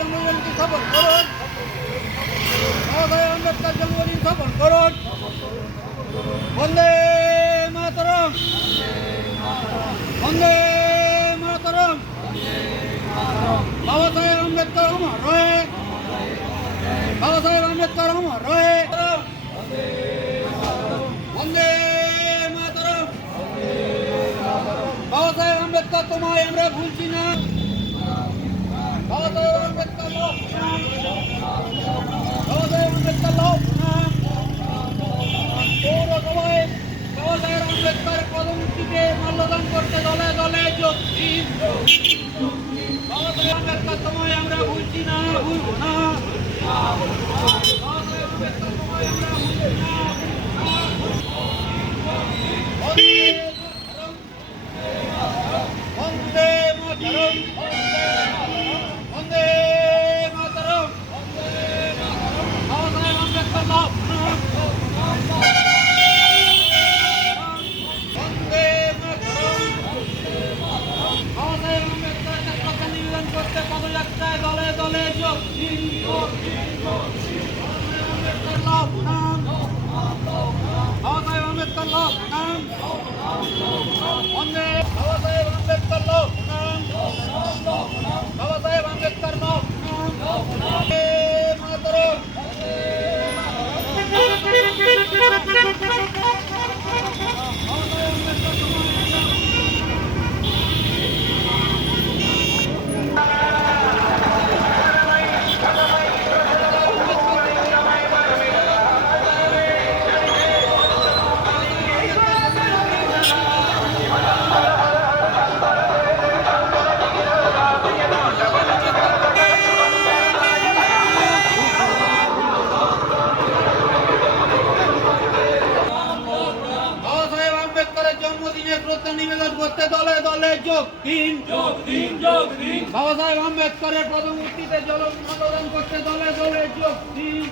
জন্মজয়ন্তী সফল করুন। বাবা সাহেব আম্বেদকর জন্মদিন সফল করুন। বন্দে মাতরম, বন্দে মাতরম। বাবা সাহেব আম্বেদকর অমর রয়ে, বাবা সাহেব আম্বেদকর অমর রয়ে। বন্দে মাতরম। বাবা সাহেব আম্বেদকর তোমায় আমরা ভুলছি না। বাবা সাহেব আম্বেদকর লাভ, বাবা সাহেব আম্বেদকর লাভ। পৌরসভায় বাবা সাহেব আম্বেদকর পদমূর্তিতে মাল্যদান করতে দলে দলে যোগ দিন। বাবা সাহেব আম্বেদকর তোমায় আমরা ভুলছি না, ভুলবো না। বাবা সাহেব আম্বেদকর তোমায় আমরা ভুলছি না, বন্দে মাতরম, বন্দে মাতরম। বাবা সাহেব আম্বেদকর লাভ, বন্দে মাতরম। বাবা সাহেব আম্বেদকর পতাকা নিবেদন করতে পদযাত্রায় দলে দলে যোগ দিন। আম্বেদকর লাভ, বাবা সাহেব আম্বেদকর লাভ। বন্দে বাবা সাহেব আম্বেদকর লাভ, বাবা সাহেব আম্বেদকর লাভ। বন্দে মাতরম। জন্মদিনে শ্রদ্ধা নিবেদন করতে দলে দলে যোগ দিন। বাবা সাহেব আম্বেদকরের পদমূর্তিতে মাল্যদান করতে দলে দলে যোগ দিন।